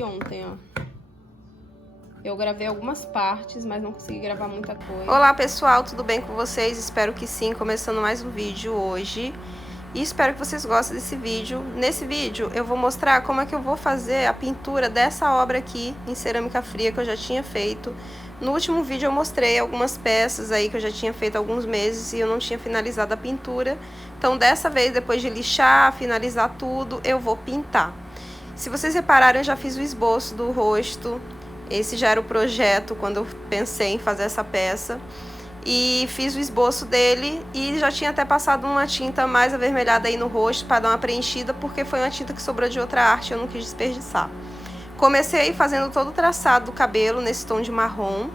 aqui ontem, ó. Eu gravei algumas partes, mas não consegui gravar muita coisa. Olá, pessoal, tudo bem com vocês? Espero que sim, começando mais um vídeo hoje. E espero que vocês gostem desse vídeo. Nesse vídeo eu vou mostrar como é que eu vou fazer a pintura dessa obra aqui em cerâmica fria que eu já tinha feito. No último vídeo eu mostrei algumas peças aí que eu já tinha feito há alguns meses e eu não tinha finalizado a pintura. Então dessa vez, depois de lixar, finalizar tudo, eu vou pintar. Se vocês repararam, eu já fiz o esboço do rosto. Esse já era o projeto quando eu pensei em fazer essa peça. E fiz o esboço dele e já tinha até passado uma tinta mais avermelhada aí no rosto para dar uma preenchida, porque foi uma tinta que sobrou de outra arte e eu não quis desperdiçar. Comecei fazendo todo o traçado do cabelo nesse tom de marrom.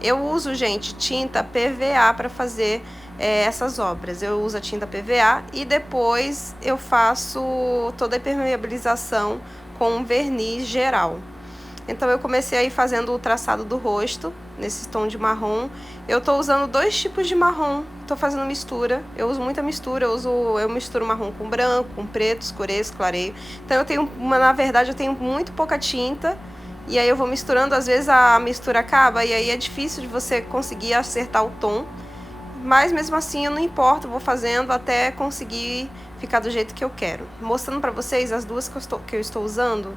Eu uso, gente, tinta PVA para fazer essas obras. Eu uso a tinta PVA e depois eu faço toda a impermeabilização com verniz geral. Então eu comecei aí fazendo o traçado do rosto, nesse tom de marrom. Eu tô usando dois tipos de marrom, tô fazendo mistura. Eu uso muita mistura, eu misturo marrom com branco, com preto, escureço, clareio. Então eu tenho na verdade eu tenho muito pouca tinta. E aí eu vou misturando, às vezes a mistura acaba e aí é difícil de você conseguir acertar o tom. Mas mesmo assim eu não importo, vou fazendo até conseguir ficar do jeito que eu quero. Mostrando pra vocês as duas que eu estou usando.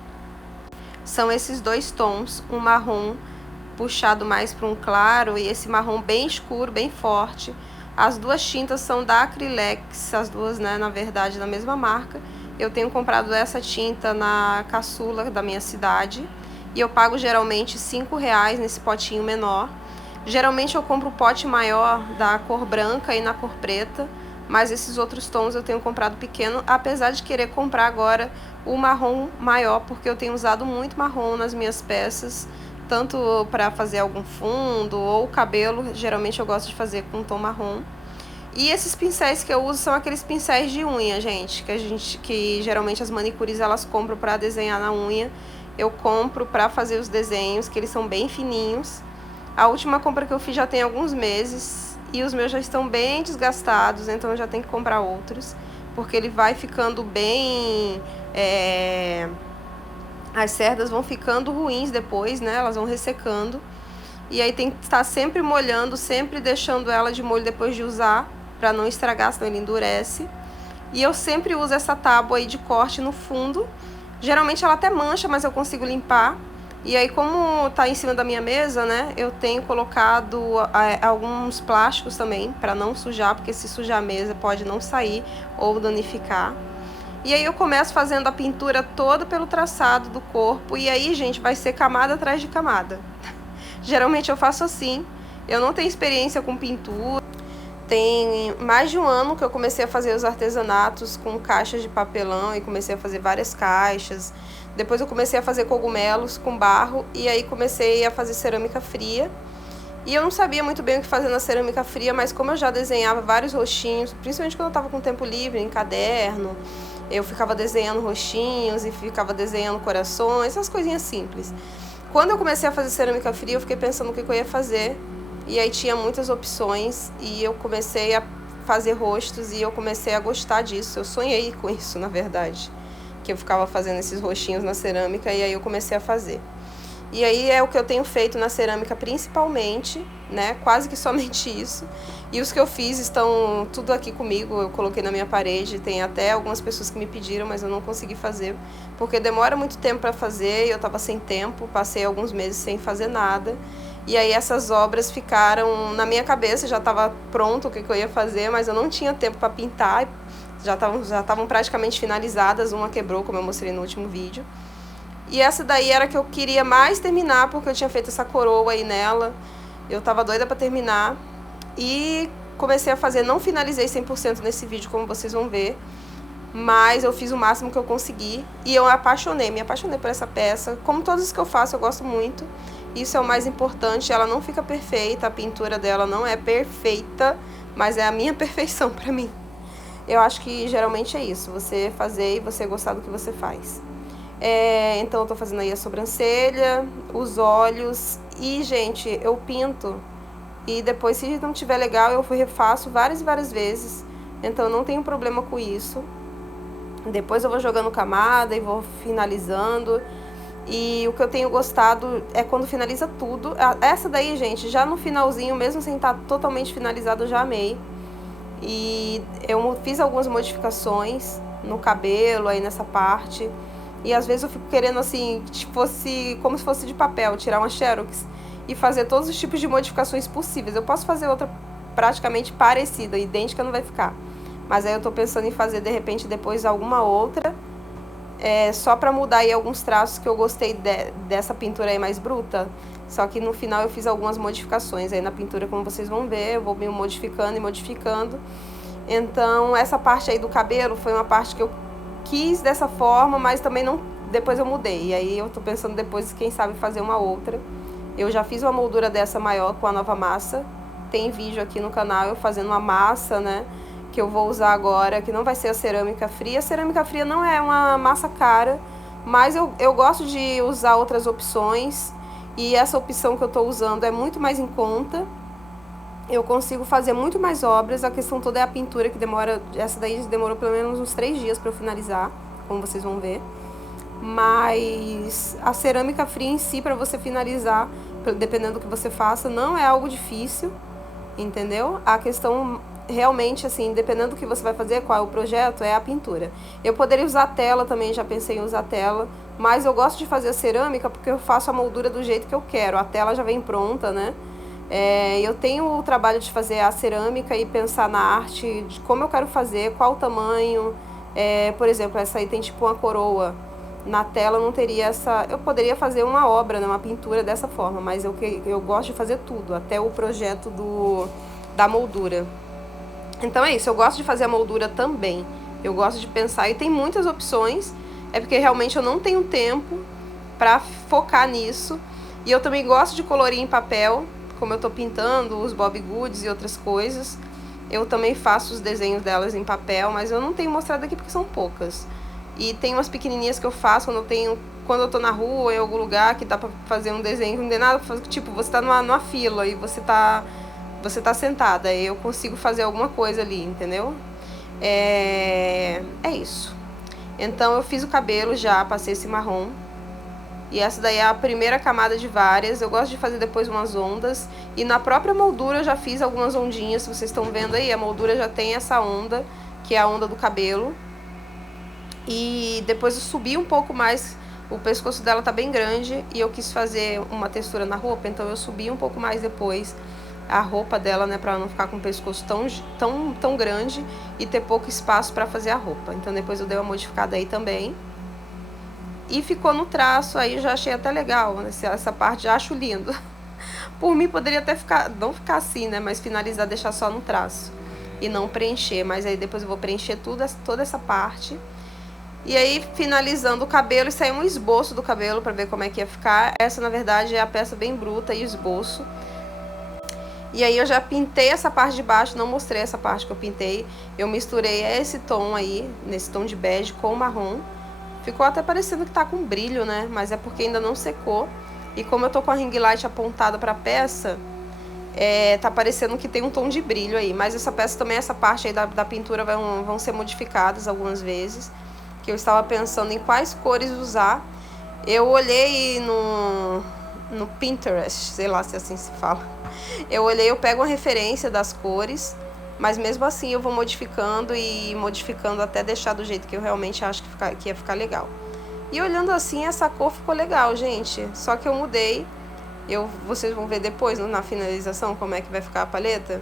São esses dois tons, um marrom puxado mais para um claro e esse marrom bem escuro, bem forte. As duas tintas são da Acrylex, as duas, né, na verdade, da mesma marca. Eu tenho comprado essa tinta na caçula da minha cidade e eu pago geralmente R$5 nesse potinho menor. Geralmente eu compro o pote maior da cor branca e na cor preta, mas esses outros tons eu tenho comprado pequeno, apesar de querer comprar agora o marrom maior, porque eu tenho usado muito marrom nas minhas peças, tanto para fazer algum fundo ou cabelo. Geralmente eu gosto de fazer com tom marrom. E esses pincéis que eu uso são aqueles pincéis de unha, gente, que geralmente as manicures elas compram para desenhar na unha. Eu compro para fazer os desenhos, que eles são bem fininhos. A última compra que eu fiz já tem alguns meses e os meus já estão bem desgastados, então eu já tenho que comprar outros, porque ele vai ficando bem... as cerdas vão ficando ruins depois, né? Elas vão ressecando. E aí tem que estar sempre molhando, sempre deixando ela de molho depois de usar, para não estragar, senão ele endurece. E eu sempre uso essa tábua aí de corte no fundo. Geralmente ela até mancha, mas eu consigo limpar. E aí, como tá em cima da minha mesa, né, eu tenho colocado alguns plásticos também, para não sujar, porque se sujar a mesa pode não sair ou danificar. E aí eu começo fazendo a pintura toda pelo traçado do corpo, e aí, gente, vai ser camada atrás de camada. Geralmente eu faço assim, eu não tenho experiência com pintura. Tem mais de um ano que eu comecei a fazer os artesanatos com caixas de papelão e comecei a fazer várias caixas. Depois eu comecei a fazer cogumelos com barro e aí comecei a fazer cerâmica fria. E eu não sabia muito bem o que fazer na cerâmica fria, mas como eu já desenhava vários rostinhos, principalmente quando eu estava com tempo livre, em caderno, eu ficava desenhando rostinhos e ficava desenhando corações, essas coisinhas simples. Quando eu comecei a fazer cerâmica fria, eu fiquei pensando o que eu ia fazer. E aí tinha muitas opções e eu comecei a fazer rostos e eu comecei a gostar disso. Eu sonhei com isso, na verdade, que eu ficava fazendo esses rostinhos na cerâmica e aí eu comecei a fazer. E aí é o que eu tenho feito na cerâmica principalmente, né? Quase que somente isso. E os que eu fiz estão tudo aqui comigo, eu coloquei na minha parede. Tem até algumas pessoas que me pediram, mas eu não consegui fazer, porque demora muito tempo para fazer e eu tava sem tempo, passei alguns meses sem fazer nada. E aí essas obras ficaram na minha cabeça, já estava pronto o que eu ia fazer, mas eu não tinha tempo para pintar, já estavam praticamente finalizadas, uma quebrou, como eu mostrei no último vídeo. E essa daí era que eu queria mais terminar, porque eu tinha feito essa coroa aí nela, eu tava doida para terminar. E comecei a fazer, não finalizei 100% nesse vídeo, como vocês vão ver, mas eu fiz o máximo que eu consegui e eu me apaixonei por essa peça. Como todas as que eu faço, eu gosto muito. Isso é o mais importante, ela não fica perfeita, a pintura dela não é perfeita, mas é a minha perfeição pra mim. Eu acho que geralmente é isso, você fazer e você gostar do que você faz. Então eu tô fazendo aí a sobrancelha, os olhos e, gente, eu pinto e depois, se não tiver legal, eu refaço várias e várias vezes, então eu não tenho problema com isso. Depois eu vou jogando camada e vou finalizando. E o que eu tenho gostado é quando finaliza tudo. Essa daí, gente, já no finalzinho, mesmo sem estar totalmente finalizado, eu já amei. E eu fiz algumas modificações no cabelo, aí nessa parte. E às vezes eu fico querendo, assim, que fosse como se fosse de papel, tirar uma xerox e fazer todos os tipos de modificações possíveis. Eu posso fazer outra praticamente parecida, idêntica não vai ficar. Mas aí eu tô pensando em fazer, de repente, depois alguma outra, só pra mudar aí alguns traços que eu gostei dessa pintura aí mais bruta. Só que no final eu fiz algumas modificações aí na pintura, como vocês vão ver, eu vou me modificando e modificando. Então essa parte aí do cabelo foi uma parte que eu quis dessa forma, mas também não, depois eu mudei. E aí eu tô pensando depois, quem sabe, fazer uma outra. Eu já fiz uma moldura dessa maior com a nova massa. Tem vídeo aqui no canal eu fazendo uma massa, né, que eu vou usar agora, que não vai ser a cerâmica fria. A cerâmica fria não é uma massa cara, mas eu gosto de usar outras opções. E essa opção que eu tô usando é muito mais em conta. Eu consigo fazer muito mais obras. A questão toda é a pintura, que demora... Essa daí demorou pelo menos uns 3 dias pra eu finalizar, como vocês vão ver. Mas a cerâmica fria em si, pra você finalizar, dependendo do que você faça, não é algo difícil, entendeu? A questão realmente, assim, dependendo do que você vai fazer, qual é o projeto, é a pintura. Eu poderia usar tela também, já pensei em usar tela, mas eu gosto de fazer a cerâmica porque eu faço a moldura do jeito que eu quero. A tela já vem pronta, né? Eu tenho o trabalho de fazer a cerâmica e pensar na arte, de como eu quero fazer, qual o tamanho. Por exemplo, essa aí tem tipo uma coroa. Na tela não teria essa... Eu poderia fazer uma obra, né, uma pintura dessa forma, mas eu gosto de fazer tudo, até o projeto da moldura. Então é isso, eu gosto de fazer a moldura também. Eu gosto de pensar, e tem muitas opções, é porque realmente eu não tenho tempo pra focar nisso. E eu também gosto de colorir em papel, como eu tô pintando os Bobbie Goods e outras coisas. Eu também faço os desenhos delas em papel, mas eu não tenho mostrado aqui porque são poucas. E tem umas pequenininhas que eu faço quando eu tô na rua, em algum lugar que dá pra fazer um desenho, não tem nada pra fazer, tipo, você tá numa fila e você tá sentada, e eu consigo fazer alguma coisa ali, entendeu? É isso. Então eu fiz o cabelo já, passei esse marrom. E essa daí é a primeira camada de várias. Eu gosto de fazer depois umas ondas. E na própria moldura eu já fiz algumas ondinhas. Se vocês estão vendo aí, a moldura já tem essa onda, que é a onda do cabelo. E depois eu subi um pouco mais. O pescoço dela tá bem grande e eu quis fazer uma textura na roupa. Então eu subi um pouco mais depois a roupa dela, né, pra não ficar com o pescoço tão grande e ter pouco espaço pra fazer a roupa. Então depois eu dei uma modificada aí também. E ficou no traço, aí eu já achei até legal, né? Essa parte já acho lindo. Por mim poderia até não ficar assim, né, mas finalizar, deixar só no traço e não preencher, mas aí depois eu vou preencher toda essa parte. E aí, finalizando o cabelo, isso aí é um esboço do cabelo pra ver como é que ia ficar. Essa, na verdade, é a peça bem bruta e o esboço. E aí eu já pintei essa parte de baixo, não mostrei essa parte que eu pintei. Eu misturei esse tom aí, nesse tom de bege com o marrom. Ficou até parecendo que tá com brilho, né? Mas é porque ainda não secou. E como eu tô com a ring light apontada pra peça, tá parecendo que tem um tom de brilho aí. Mas essa peça também, essa parte aí da pintura vão ser modificadas algumas vezes. Que eu estava pensando em quais cores usar. Eu olhei no Pinterest, sei lá se assim se fala. Eu pego uma referência das cores, mas mesmo assim eu vou modificando até deixar do jeito que eu realmente acho que ia ficar legal. E olhando assim, essa cor ficou legal, gente. Só que eu mudei. Vocês vão ver depois, na finalização, como é que vai ficar a paleta.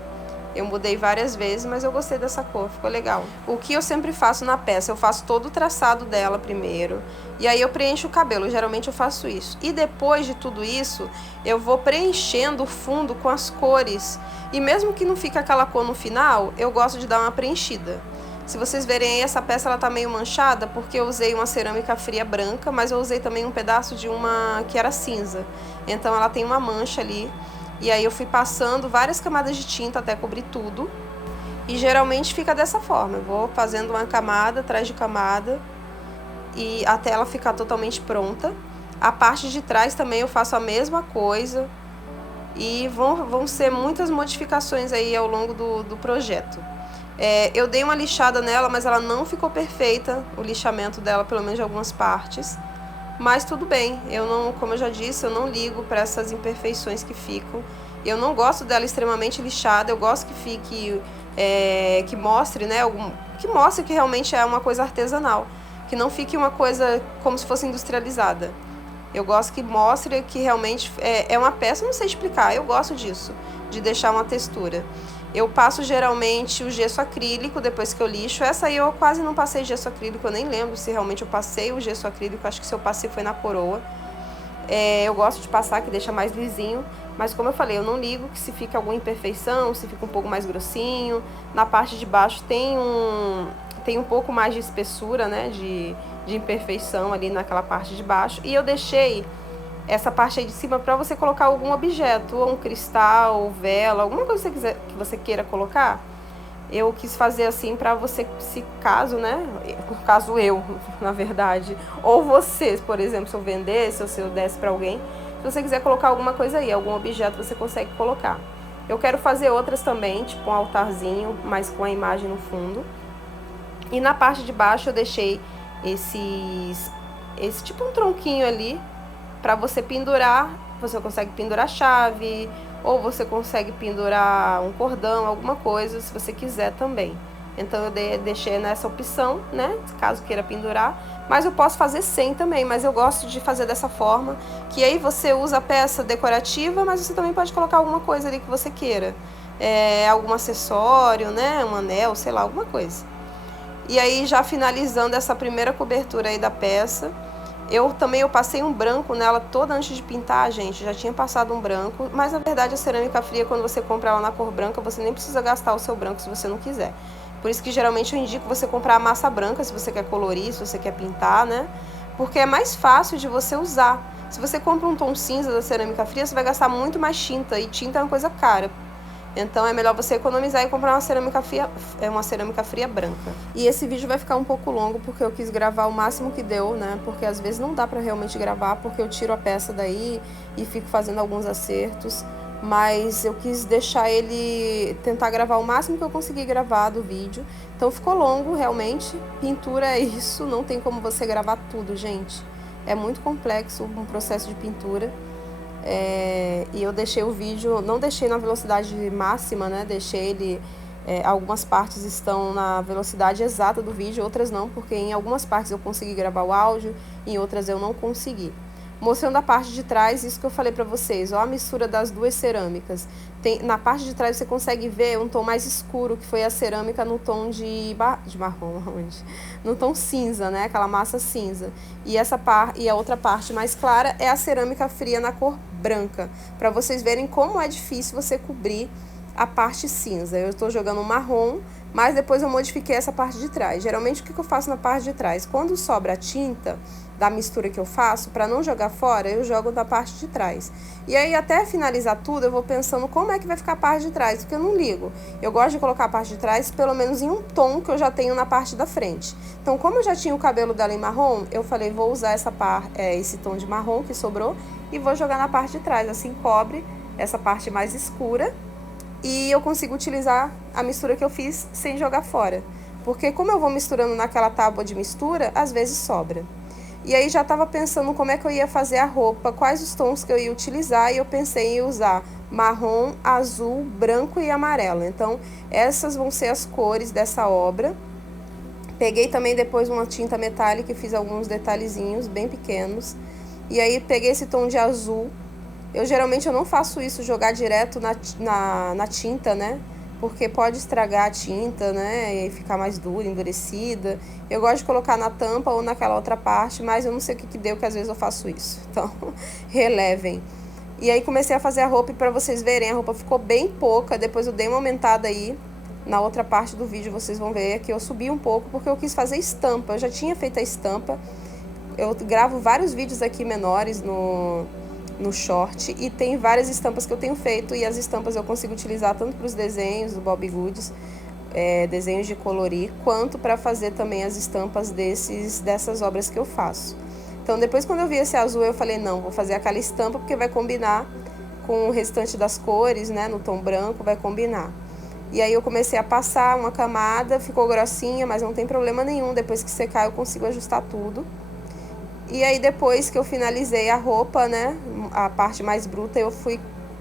Eu mudei várias vezes, mas eu gostei dessa cor, ficou legal. O que eu sempre faço na peça, eu faço todo o traçado dela primeiro, e aí eu preencho o cabelo, geralmente eu faço isso. E depois de tudo isso, eu vou preenchendo o fundo com as cores. E mesmo que não fique aquela cor no final, eu gosto de dar uma preenchida. Se vocês verem aí, essa peça ela tá meio manchada, porque eu usei uma cerâmica fria branca, mas eu usei também um pedaço de uma que era cinza. Então ela tem uma mancha ali. E aí eu fui passando várias camadas de tinta até cobrir tudo. E geralmente fica dessa forma. Eu vou fazendo uma camada atrás de camada e até ela ficar totalmente pronta. A parte de trás também eu faço a mesma coisa. E vão ser muitas modificações aí ao longo do projeto. Eu dei uma lixada nela, mas ela não ficou perfeita, o lixamento dela, pelo menos de algumas partes. Mas tudo bem, eu não, como eu já disse, eu não ligo para essas imperfeições que ficam. Eu não gosto dela extremamente lixada, eu gosto que fique, que mostre, né, que mostre que realmente é uma coisa artesanal, que não fique uma coisa como se fosse industrializada. Eu gosto que mostre que realmente é uma peça, não sei explicar, eu gosto disso, de deixar uma textura. Eu passo geralmente o gesso acrílico depois que eu lixo. Essa aí eu quase não passei gesso acrílico, eu nem lembro se realmente eu passei o gesso acrílico, acho que se eu passei foi na coroa. Eu gosto de passar, que deixa mais lisinho, mas como eu falei, eu não ligo que se fica alguma imperfeição, se fica um pouco mais grossinho. Na parte de baixo tem um pouco mais de espessura, né, de imperfeição ali naquela parte de baixo. E eu deixei essa parte aí de cima para você colocar algum objeto, ou um cristal, vela, alguma coisa que você queira colocar. Eu quis fazer assim para você, se caso, né, por caso eu, na verdade, ou você, por exemplo, se eu vendesse ou se eu desse para alguém, se você quiser colocar alguma coisa aí, algum objeto você consegue colocar. Eu quero fazer outras também, tipo um altarzinho, mas com a imagem no fundo. E na parte de baixo eu deixei esse tipo um tronquinho ali, para você pendurar. Você consegue pendurar chave, ou você consegue pendurar um cordão, alguma coisa, se você quiser também. Então eu deixei nessa opção, né, caso queira pendurar, mas eu posso fazer sem também, mas eu gosto de fazer dessa forma, que aí você usa a peça decorativa, mas você também pode colocar alguma coisa ali que você queira, algum acessório, né, um anel, sei lá, alguma coisa. E aí já finalizando essa primeira cobertura aí da peça, eu passei um branco nela toda antes de pintar, gente. Já tinha passado um branco, mas na verdade a cerâmica fria, quando você compra ela na cor branca, você nem precisa gastar o seu branco se você não quiser. Por isso que geralmente eu indico você comprar a massa branca se você quer colorir, se você quer pintar, né? Porque é mais fácil de você usar. Se você compra um tom cinza da cerâmica fria, você vai gastar muito mais tinta, e tinta é uma coisa cara. Então é melhor você economizar e comprar uma cerâmica fria branca. E esse vídeo vai ficar um pouco longo porque eu quis gravar o máximo que deu, né? Porque às vezes não dá pra realmente gravar, porque eu tiro a peça daí e fico fazendo alguns acertos. Mas eu quis deixar tentar gravar o máximo que eu consegui gravar do vídeo. Então ficou longo, realmente. Pintura é isso, não tem como você gravar tudo, gente. É muito complexo um processo de pintura. E eu deixei o vídeo, não deixei na velocidade máxima, né? Deixei ele, algumas partes estão na velocidade exata do vídeo, outras não, porque em algumas partes eu consegui gravar o áudio, em outras eu não consegui. Mostrando a parte de trás, isso que eu falei pra vocês, ó, a mistura das duas cerâmicas. Na parte de trás você consegue ver um tom mais escuro, que foi a cerâmica no tom de marrom, no tom cinza, né? Aquela massa cinza. E a outra parte mais clara é a cerâmica fria na cor branca, para vocês verem como é difícil você cobrir a parte cinza. Eu estou jogando um marrom, mas depois eu modifiquei essa parte de trás. Geralmente o que eu faço na parte de trás? Quando sobra a tinta da mistura que eu faço, para não jogar fora, eu jogo na parte de trás. E aí até finalizar tudo, eu vou pensando como é que vai ficar a parte de trás, porque eu não ligo. Eu gosto de colocar a parte de trás pelo menos em um tom que eu já tenho na parte da frente. Então, como eu já tinha o cabelo dela em marrom, eu falei, vou usar esse tom de marrom que sobrou e vou jogar na parte de trás, assim cobre essa parte mais escura e eu consigo utilizar a mistura que eu fiz sem jogar fora. Porque como eu vou misturando naquela tábua de mistura, às vezes sobra. E aí já estava pensando como é que eu ia fazer a roupa, quais os tons que eu ia utilizar, e eu pensei em usar marrom, azul, branco e amarelo. Então, essas vão ser as cores dessa obra. Peguei também depois uma tinta metálica e fiz alguns detalhezinhos bem pequenos. E aí peguei esse tom de azul. Geralmente eu não faço isso, jogar direto na tinta, né? Porque pode estragar a tinta, né? E ficar mais dura, endurecida. Eu gosto de colocar na tampa ou naquela outra parte, mas eu não sei o que deu, que às vezes eu faço isso. Então, relevem. E aí comecei a fazer a roupa e pra vocês verem, a roupa ficou bem pouca. Depois eu dei uma aumentada aí. Na outra parte do vídeo vocês vão ver que eu subi um pouco porque eu quis fazer estampa. Eu já tinha feito a estampa. Eu gravo vários vídeos aqui menores no short e tem várias estampas que eu tenho feito, e as estampas eu consigo utilizar tanto para os desenhos do Bobbie Goods, desenhos de colorir, quanto para fazer também as estampas dessas obras que eu faço. Então depois, quando eu vi esse azul, eu falei, não, vou fazer aquela estampa porque vai combinar com o restante das cores, né, no tom branco, vai combinar. E aí eu comecei a passar uma camada, ficou grossinha, mas não tem problema nenhum, depois que secar eu consigo ajustar tudo. E aí depois que eu finalizei a roupa, né, a parte mais bruta, eu fui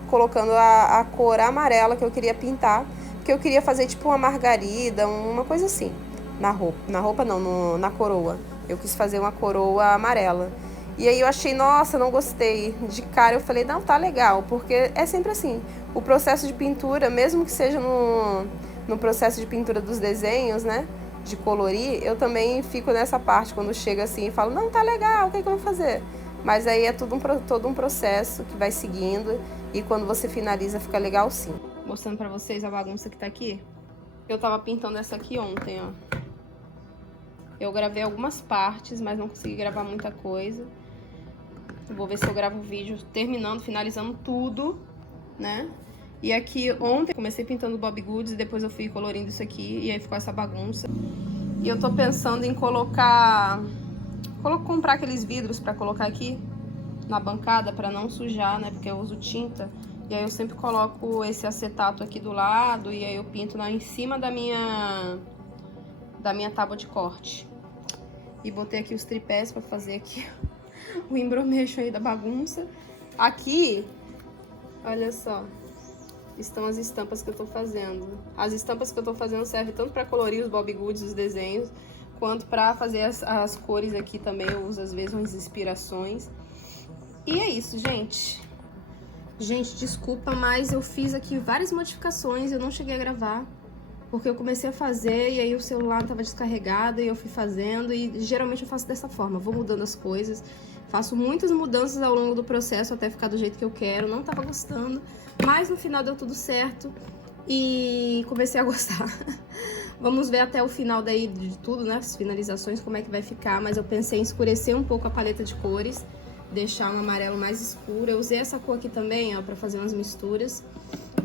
colocando a cor amarela que eu queria pintar, porque eu queria fazer tipo uma margarida, uma coisa assim, na roupa não, na coroa. Eu quis fazer uma coroa amarela. E aí eu achei, nossa, não gostei. De cara eu falei, não, tá legal, porque é sempre assim, o processo de pintura, mesmo que seja no processo de pintura dos desenhos, né, de colorir, eu também fico nessa parte, quando chega assim e falo, não, tá legal, o que eu vou fazer? Mas aí é todo um processo que vai seguindo e quando você finaliza fica legal sim. Mostrando pra vocês a bagunça que tá aqui. Eu tava pintando essa aqui ontem, ó. Eu gravei algumas partes, mas não consegui gravar muita coisa. Vou ver se eu gravo o vídeo terminando, finalizando tudo, né? E aqui ontem comecei pintando Bobbie Goods e depois eu fui colorindo isso aqui e aí ficou essa bagunça. E eu tô pensando em comprar aqueles vidros pra colocar aqui na bancada pra não sujar, né? Porque eu uso tinta. E aí eu sempre coloco esse acetato aqui do lado e aí eu pinto em cima da minha tábua de corte. E botei aqui os tripés pra fazer aqui o embromeixo aí da bagunça. Aqui, olha só, estão as estampas que eu tô fazendo. As estampas que eu tô fazendo servem tanto pra colorir os Bobbie Goods, os desenhos, quanto pra fazer as cores aqui também. Eu uso às vezes umas inspirações. E é isso, gente. Gente, desculpa, mas eu fiz aqui várias modificações, eu não cheguei a gravar. Porque eu comecei a fazer e aí o celular tava descarregado e eu fui fazendo. E geralmente eu faço dessa forma, vou mudando as coisas. Faço muitas mudanças ao longo do processo até ficar do jeito que eu quero. Não tava gostando, mas no final deu tudo certo e comecei a gostar. Vamos ver até o final daí de tudo, né? As finalizações, como é que vai ficar. Mas eu pensei em escurecer um pouco a paleta de cores, deixar um amarelo mais escuro. Eu usei essa cor aqui também, ó, pra fazer umas misturas.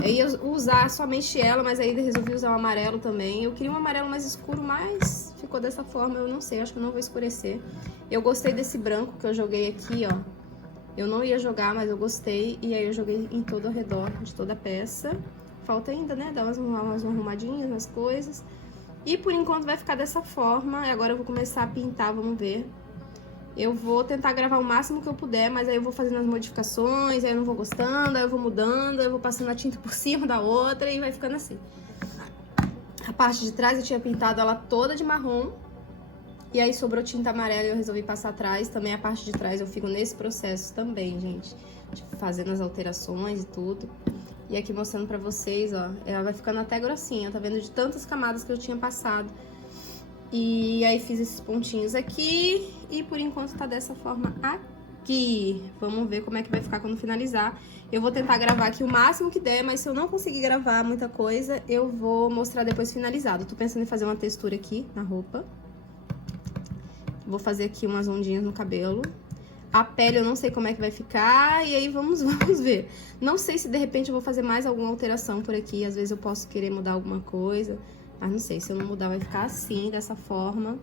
Eu ia usar somente ela, mas aí resolvi usar o amarelo também. Eu queria um amarelo mais escuro, mas ficou dessa forma, eu não sei, acho que eu não vou escurecer. Eu gostei desse branco que eu joguei aqui, ó. Eu não ia jogar, mas eu gostei, e aí eu joguei em todo ao redor de toda a peça. Falta ainda, né, dar umas arrumadinhas nas coisas. E por enquanto vai ficar dessa forma, e agora eu vou começar a pintar, vamos ver. Eu vou tentar gravar o máximo que eu puder, mas aí eu vou fazendo as modificações, aí eu não vou gostando, aí eu vou mudando, aí eu vou passando a tinta por cima da outra e vai ficando assim. A parte de trás eu tinha pintado ela toda de marrom, e aí sobrou tinta amarela e eu resolvi passar atrás. Também a parte de trás eu fico nesse processo também, gente, tipo, fazendo as alterações e tudo. E aqui mostrando pra vocês, ó, ela vai ficando até grossinha, tá vendo? De tantas camadas que eu tinha passado. E aí fiz esses pontinhos aqui e por enquanto tá dessa forma aqui. Vamos ver como é que vai ficar quando finalizar. Eu vou tentar gravar aqui o máximo que der, mas se eu não conseguir gravar muita coisa, eu vou mostrar depois finalizado. Tô pensando em fazer uma textura aqui na roupa. Vou fazer aqui umas ondinhas no cabelo. A pele eu não sei como é que vai ficar, e aí vamos ver. Não sei se de repente eu vou fazer mais alguma alteração por aqui, às vezes eu posso querer mudar alguma coisa. Mas não sei, se eu não mudar vai ficar assim, dessa forma.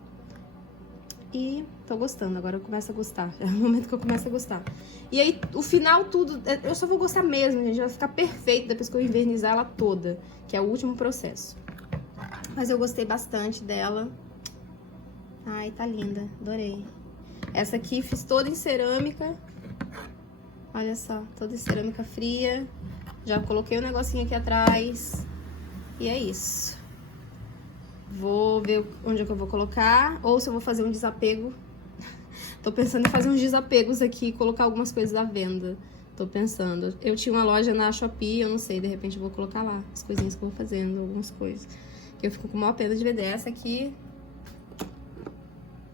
E tô gostando, agora eu começo a gostar. É o momento que eu começo a gostar. E aí, o final tudo, eu só vou gostar mesmo, gente. Vai ficar perfeito depois que eu invernizar ela toda, que é o último processo. Mas eu gostei bastante dela. Ai, tá linda, adorei. Essa aqui fiz toda em cerâmica. Olha só, toda em cerâmica fria. Já coloquei o negocinho aqui atrás. E é isso. Vou ver onde é que eu vou colocar, ou se eu vou fazer um desapego. Tô pensando em fazer uns desapegos aqui e colocar algumas coisas à venda. Tô pensando. Eu tinha uma loja na Shopee, eu não sei, de repente eu vou colocar lá as coisinhas que eu vou fazendo, algumas coisas. Que eu fico com a maior pena de vender. Essa aqui,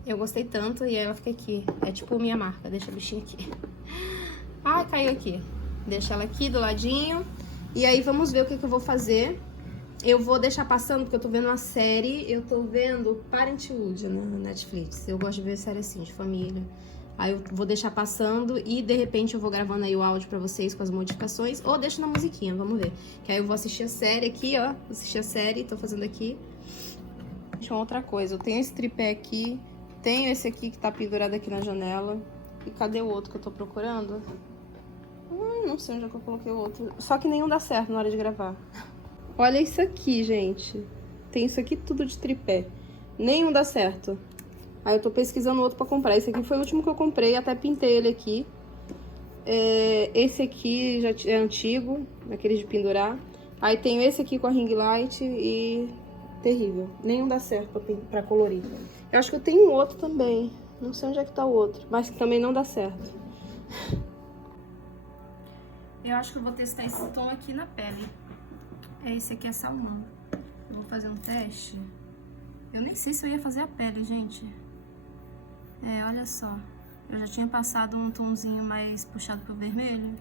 eu gostei tanto e aí ela fica aqui. É tipo minha marca, deixa a bichinha aqui. Ah, caiu aqui. Deixa ela aqui do ladinho. E aí vamos ver o que eu vou fazer. Eu vou deixar passando, porque eu tô vendo uma série, eu tô vendo Parenthood na Netflix. Eu gosto de ver série assim, de família. Aí eu vou deixar passando e de repente eu vou gravando aí o áudio pra vocês com as modificações. Ou deixo na musiquinha, vamos ver. Que aí eu vou assistir a série aqui, ó. Assistir a série, tô fazendo aqui. Deixa uma outra coisa, eu tenho esse tripé aqui. Tenho esse aqui que tá pendurado aqui na janela. E cadê o outro que eu tô procurando? Não sei onde é que eu coloquei o outro. Só que nenhum dá certo na hora de gravar. Olha isso aqui, gente. Tem isso aqui tudo de tripé. Nenhum dá certo. Aí eu tô pesquisando outro pra comprar. Esse aqui foi o último que eu comprei, até pintei ele aqui. Esse aqui já é antigo, aquele de pendurar. Aí tenho esse aqui com a ring light e terrível. Nenhum dá certo pra colorir. Eu acho que eu tenho um outro também. Não sei onde é que tá o outro, mas que também não dá certo. Eu acho que eu vou testar esse tom aqui na pele. Esse aqui é salmão. Eu vou fazer um teste. Eu nem sei se eu ia fazer a pele, gente. Olha só. Eu já tinha passado um tomzinho mais puxado pro vermelho.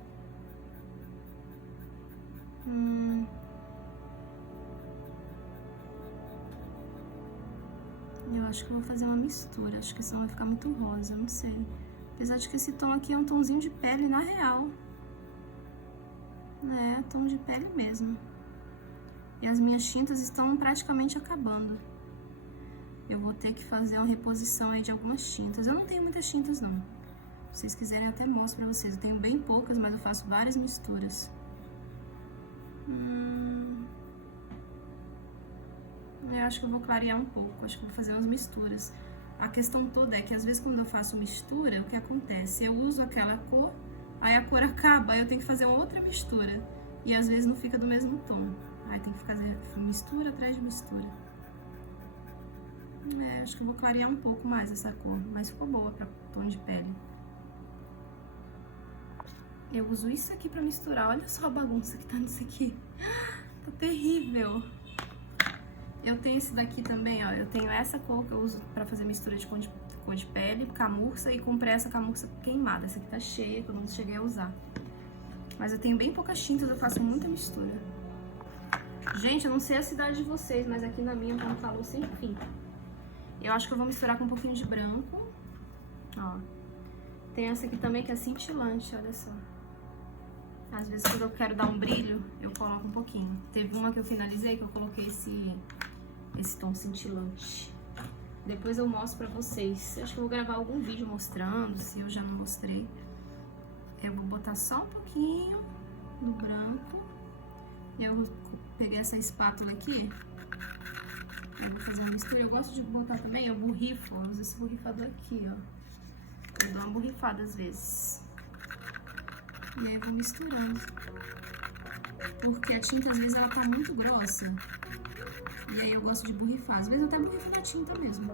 Eu acho que eu vou fazer uma mistura. Acho que senão vai ficar muito rosa, não sei. Apesar de que esse tom aqui é um tomzinho de pele na real. Tom de pele mesmo. E as minhas tintas estão praticamente acabando. Eu vou ter que fazer uma reposição aí de algumas tintas. Eu não tenho muitas tintas, não. Se vocês quiserem, eu até mostro pra vocês. Eu tenho bem poucas, mas eu faço várias misturas. Eu acho que eu vou clarear um pouco. Acho que eu vou fazer umas misturas. A questão toda é que, às vezes, quando eu faço mistura, o que acontece? Eu uso aquela cor, aí a cor acaba, aí eu tenho que fazer uma outra mistura. E, às vezes, não fica do mesmo tom. Aí tem que fazer mistura atrás de mistura. Acho que eu vou clarear um pouco mais essa cor, mas ficou boa pra tom de pele. Eu uso isso aqui pra misturar, olha só a bagunça que tá nisso aqui. Tá terrível. Eu tenho esse daqui também, ó, eu tenho essa cor que eu uso pra fazer mistura de cor de pele, camurça, e comprei essa camurça queimada. Essa aqui tá cheia, que eu não cheguei a usar. Mas eu tenho bem poucas tintas, eu faço muita mistura. Gente, eu não sei a cidade de vocês, mas aqui na minha tá um calor sem fim. Eu acho que eu vou misturar com um pouquinho de branco. Ó. Tem essa aqui também que é cintilante, olha só. Às vezes quando eu quero dar um brilho, eu coloco um pouquinho. Teve uma que eu finalizei que eu coloquei esse tom cintilante. Depois eu mostro pra vocês. Eu acho que eu vou gravar algum vídeo mostrando, se eu já não mostrei. Eu vou botar só um pouquinho no branco. Eu peguei essa espátula aqui. Eu vou fazer uma mistura. Eu gosto de botar também, eu borrifo, eu uso esse borrifador aqui, ó. Eu dou uma borrifada às vezes. E aí eu vou misturando. Porque a tinta, às vezes, ela tá muito grossa. E aí eu gosto de borrifar. Às vezes eu até borrifo na tinta mesmo.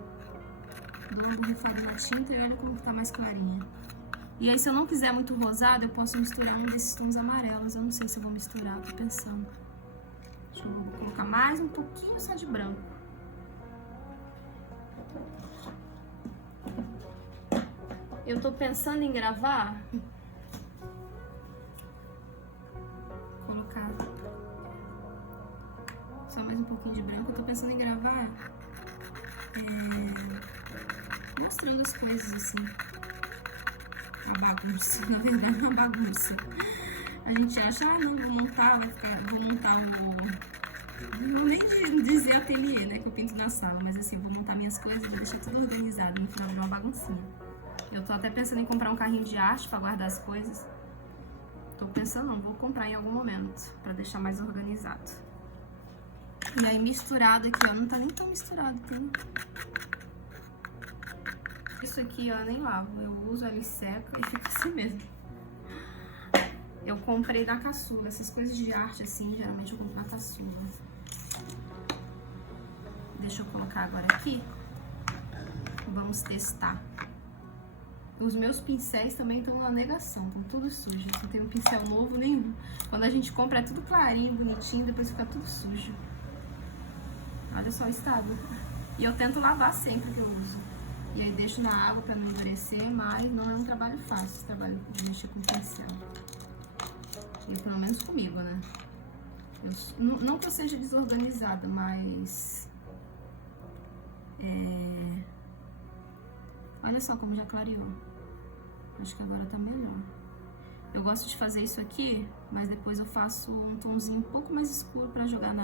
Dou uma borrifada na tinta e olha como tá mais clarinha. E aí, se eu não quiser muito rosado, eu posso misturar um desses tons amarelos. Eu não sei se eu vou misturar, tô pensando. Deixa eu colocar mais um pouquinho só de branco. Eu tô pensando em gravar. Colocar só mais um pouquinho de branco. Eu tô pensando em gravar mostrando as coisas assim. A bagunça, na verdade, é uma bagunça. A gente acha, não, vou montar, vou montar não vou nem dizer ateliê, né, que eu pinto na sala, mas assim, vou montar minhas coisas e vou deixar tudo organizado, no final de uma baguncinha. Eu tô até pensando em comprar um carrinho de arte pra guardar as coisas. Tô pensando, não, vou comprar em algum momento, pra deixar mais organizado. E aí, misturado aqui, ó, não tá nem tão misturado, tem... Isso aqui, ó, eu nem lavo, eu uso, ele seca e fica assim mesmo. Eu comprei na Caçula, essas coisas de arte, assim, geralmente eu compro na Caçula. Deixa eu colocar agora aqui. Vamos testar. Os meus pincéis também estão uma negação, estão tudo sujos. Não tem um pincel novo nenhum. Quando a gente compra é tudo clarinho, bonitinho, depois fica tudo sujo. Olha só o estado. E eu tento lavar sempre que eu uso. E aí deixo na água pra não endurecer, mas não é um trabalho fácil esse trabalho de mexer com pincel. E pelo menos comigo, né? Não que eu seja desorganizada, mas... Olha só como já clareou. Acho que agora tá melhor. Eu gosto de fazer isso aqui, mas depois eu faço um tomzinho um pouco mais escuro pra jogar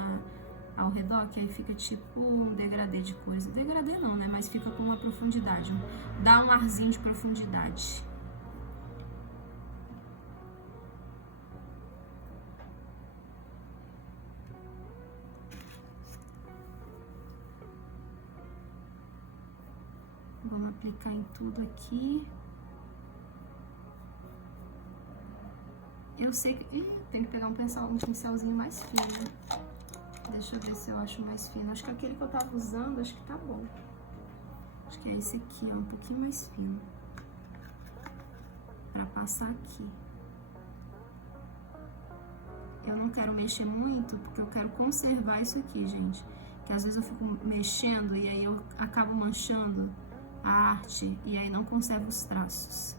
ao redor, que aí fica tipo um degradê de cores. Degradê não, né? Mas fica com uma profundidade. Dá um arzinho de profundidade. Vamos aplicar em tudo aqui. Eu sei que... tem que pegar um pincelzinho mais fino. Deixa eu ver se eu acho mais fino. Acho que aquele que eu tava usando, acho que tá bom. Acho que é esse aqui, ó, um pouquinho mais fino. Pra passar aqui. Eu não quero mexer muito, porque eu quero conservar isso aqui, gente. Que às vezes eu fico mexendo e aí eu acabo manchando a arte e aí não conservo os traços.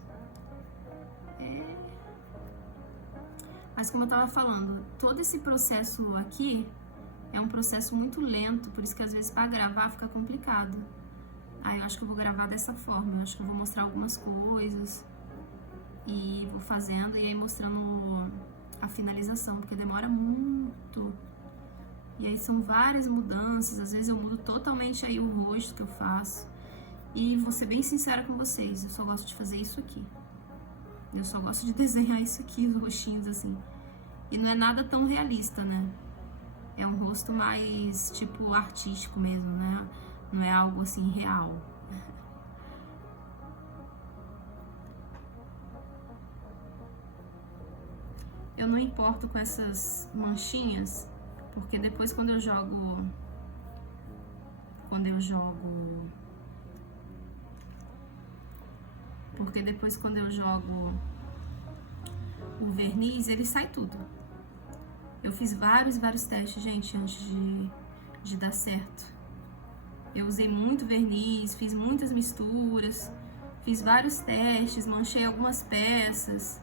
Mas como eu tava falando, todo esse processo aqui é um processo muito lento, por isso que às vezes para gravar fica complicado. Aí eu acho que eu vou gravar dessa forma, eu acho que eu vou mostrar algumas coisas e vou fazendo e aí mostrando a finalização, porque demora muito. E aí são várias mudanças, às vezes eu mudo totalmente aí o rosto que eu faço. E vou ser bem sincera com vocês, eu só gosto de fazer isso aqui. Eu só gosto de desenhar isso aqui, os rostinhos assim. E não é nada tão realista, né? É um rosto mais, tipo, artístico mesmo, né? Não é algo assim real. Eu não importo com essas manchinhas, porque depois quando eu jogo o verniz, ele sai tudo. Eu fiz vários testes, gente, antes de dar certo. Eu usei muito verniz, fiz muitas misturas, fiz vários testes, manchei algumas peças.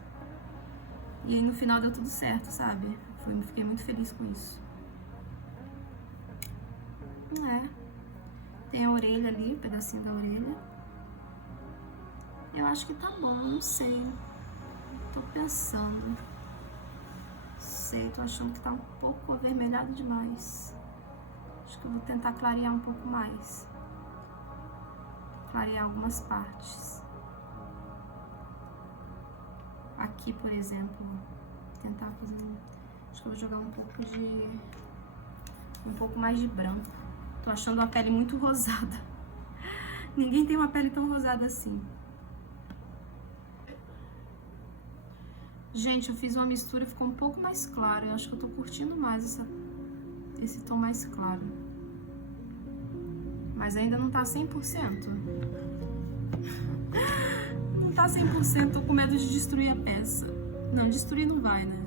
E aí no final deu tudo certo, sabe? Fiquei muito feliz com isso. Tem a orelha ali, um pedacinho da orelha. Eu acho que tá bom, não sei. Tô pensando. Tô achando que tá um pouco avermelhado demais. Acho que eu vou tentar clarear um pouco mais. Clarear algumas partes. Aqui, por exemplo, tentar fazer... Acho que eu vou jogar um pouco mais de branco. Tô achando a pele muito rosada. Ninguém tem uma pele tão rosada assim. Gente, eu fiz uma mistura e ficou um pouco mais claro. Eu acho que eu tô curtindo mais esse tom mais claro. Mas ainda não tá 100%. Não tá 100%, tô com medo de destruir a peça. Não, destruir não vai, né?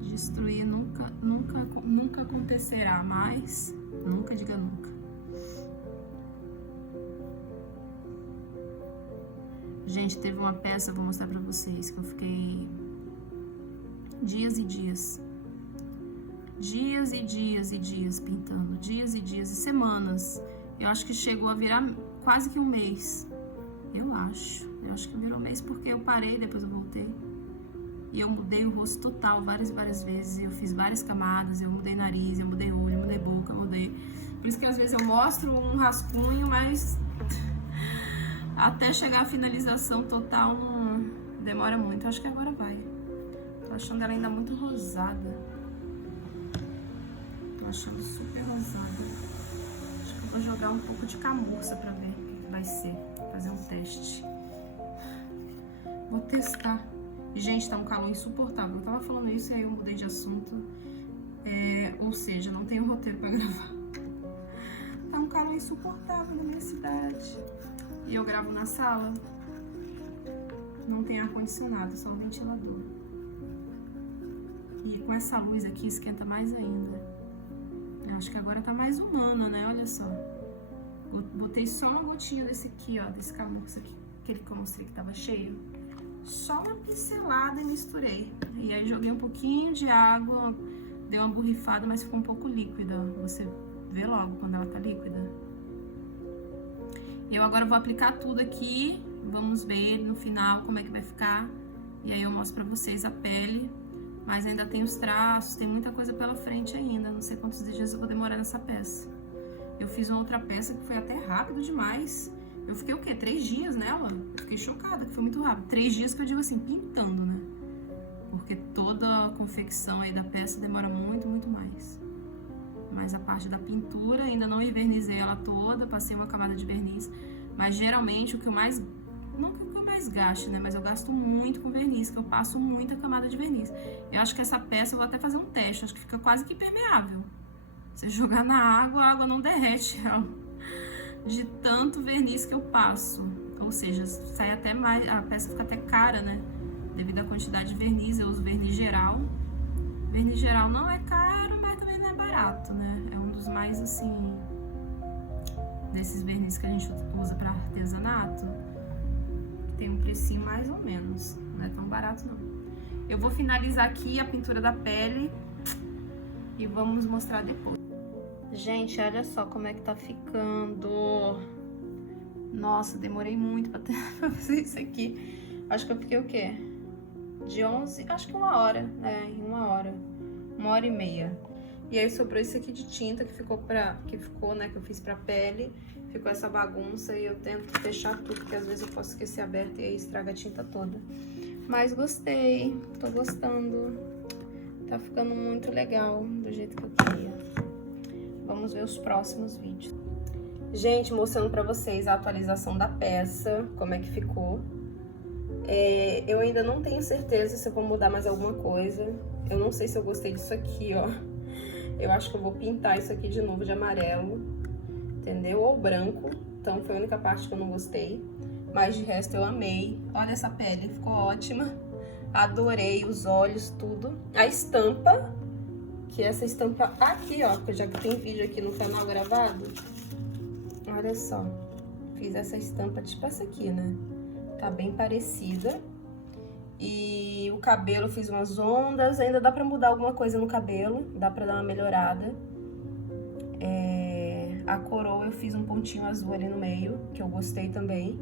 Destruir nunca acontecerá, mas nunca diga nunca. Gente, teve uma peça, vou mostrar pra vocês, que eu fiquei dias e dias. Dias e dias e dias pintando, dias e dias e semanas. Eu acho que chegou a virar quase que um mês. Eu acho que virou um mês porque eu parei, depois eu voltei. E eu mudei o rosto total várias vezes. Eu fiz várias camadas, eu mudei nariz, eu mudei olho, eu mudei boca, eu mudei. Por isso que às vezes eu mostro um rascunho, mas até chegar a finalização total demora muito. Eu acho que agora vai. Tô achando ela ainda muito rosada. Tô achando super rosada. Acho que eu vou jogar um pouco de camurça pra ver o que vai ser. Fazer um teste. Vou testar. Gente, tá um calor insuportável. Eu tava falando isso e aí eu mudei de assunto. Ou seja, não tenho roteiro pra gravar. Tá um calor insuportável na minha cidade. E eu gravo na sala. Não tem ar-condicionado, só um ventilador. E com essa luz aqui esquenta mais ainda. Eu acho que agora tá mais humana, né? Olha só. Botei só uma gotinha desse aqui, ó. Desse camurça aqui, aquele que eu mostrei que tava cheio. Só uma pincelada e misturei. E aí joguei um pouquinho de água. Deu uma borrifada, mas ficou um pouco líquida. Você vê logo quando ela tá líquida. Eu agora vou aplicar tudo aqui. Vamos ver no final como é que vai ficar. E aí eu mostro pra vocês a pele. Mas ainda tem os traços, tem muita coisa pela frente ainda. Não sei quantos dias eu vou demorar nessa peça. Eu fiz uma outra peça que foi até rápido demais. Eu fiquei o quê? 3 dias nela? Fiquei chocada, que foi muito rápido. 3 dias que eu digo assim, pintando, né? Porque toda a confecção aí da peça demora muito, muito mais. Mas a parte da pintura, ainda não envernizei ela toda, passei uma camada de verniz. Mas geralmente o que eu mais... Não que eu mais gaste, né? Mas eu gasto muito com verniz, que eu passo muita camada de verniz. Eu acho que essa peça eu vou até fazer um teste. Acho que fica quase que impermeável. Você jogar na água, a água não derrete ela. De tanto verniz que eu passo. Ou seja, sai até mais... A peça fica até cara, né? Devido à quantidade de verniz. Eu uso verniz geral. Verniz geral não é caro, mas também não é barato, né? É um dos mais, assim... desses verniz que a gente usa para artesanato, tem um precinho mais ou menos, não é tão barato não. Eu vou finalizar aqui a pintura da pele e vamos mostrar depois. Gente, olha só como é que tá ficando. Nossa, demorei muito pra fazer isso aqui. Acho que eu fiquei o quê? De 11, acho que 1 hora, em 1 hora. 1h30. E aí sobrou isso aqui de tinta que ficou, né, que eu fiz pra pele. Ficou essa bagunça e eu tento fechar tudo, porque às vezes eu posso esquecer aberto e aí estraga a tinta toda. Mas gostei, tô gostando. Tá ficando muito legal, do jeito que eu queria. Vamos ver os próximos vídeos. Gente, mostrando pra vocês a atualização da peça, como é que ficou. Eu ainda não tenho certeza se eu vou mudar mais alguma coisa. Eu não sei se eu gostei disso aqui, ó. Eu acho que eu vou pintar isso aqui de novo de amarelo, entendeu? Ou branco. Então foi a única parte que eu não gostei. Mas de resto eu amei. Olha essa pele, ficou ótima. Adorei os olhos, tudo. A estampa, que essa estampa aqui, ó, que já que tem vídeo aqui no canal gravado. Olha só. Fiz essa estampa tipo essa aqui, né? Tá bem parecida. E o cabelo eu fiz umas ondas, ainda dá pra mudar alguma coisa no cabelo, dá pra dar uma melhorada. A coroa eu fiz um pontinho azul ali no meio, que eu gostei também.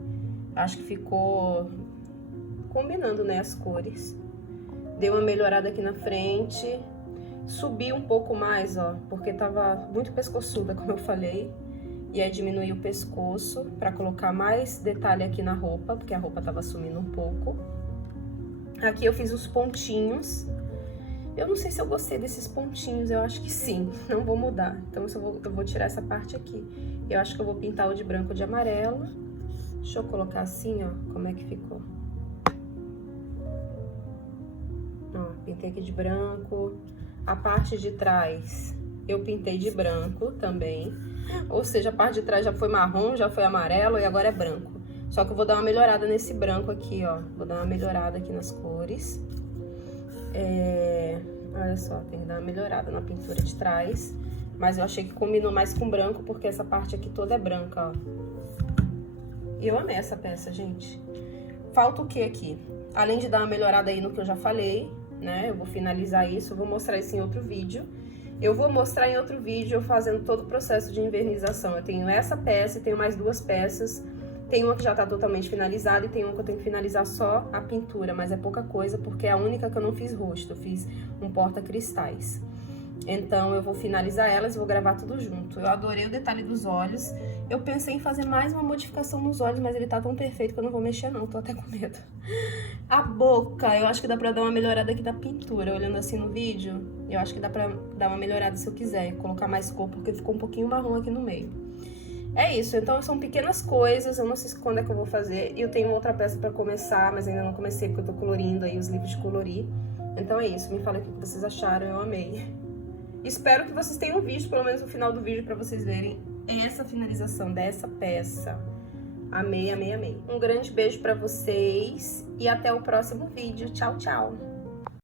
Acho que ficou combinando, né, as cores. Dei uma melhorada aqui na frente, subi um pouco mais, ó, porque tava muito pescoçuda, como eu falei. E aí diminuí o pescoço pra colocar mais detalhe aqui na roupa, porque a roupa tava sumindo um pouco. Aqui eu fiz os pontinhos. Eu não sei se eu gostei desses pontinhos, eu acho que sim, não vou mudar. Então eu vou tirar essa parte aqui. Eu acho que eu vou pintar o de branco ou de amarelo. Deixa eu colocar assim, ó, como é que ficou. Ó, pintei aqui de branco. A parte de trás eu pintei de branco também. Ou seja, a parte de trás já foi marrom, já foi amarelo e agora é branco. Só que eu vou dar uma melhorada nesse branco aqui, ó. Vou dar uma melhorada aqui nas cores. Olha só, tem que dar uma melhorada na pintura de trás. Mas eu achei que combinou mais com branco, porque essa parte aqui toda é branca, ó. E eu amei essa peça, gente. Falta o que aqui? Além de dar uma melhorada aí no que eu já falei, né? Eu vou finalizar isso, eu vou mostrar isso em outro vídeo. Eu vou mostrar em outro vídeo eu fazendo todo o processo de envernização. Eu tenho essa peça e tenho mais 2 peças. Tem uma que já tá totalmente finalizada e tem uma que eu tenho que finalizar só a pintura, mas é pouca coisa porque é a única que eu não fiz rosto, eu fiz um porta-cristais. Então eu vou finalizar elas e vou gravar tudo junto. Eu adorei o detalhe dos olhos. Eu pensei em fazer mais uma modificação nos olhos, mas ele tá tão perfeito que eu não vou mexer não, tô até com medo. A boca, eu acho que dá pra dar uma melhorada aqui da pintura, olhando assim no vídeo. Eu acho que dá pra dar uma melhorada se eu quiser, colocar mais cor, porque ficou um pouquinho marrom aqui no meio. É isso, então são pequenas coisas, eu não sei quando é que eu vou fazer. Eu tenho outra peça pra começar, mas ainda não comecei porque eu tô colorindo aí os livros de colorir. Então é isso, me fala o que vocês acharam, eu amei. Espero que vocês tenham visto pelo menos o final do vídeo pra vocês verem essa finalização dessa peça. Amei, amei, amei. Um grande beijo pra vocês e até o próximo vídeo. Tchau, tchau!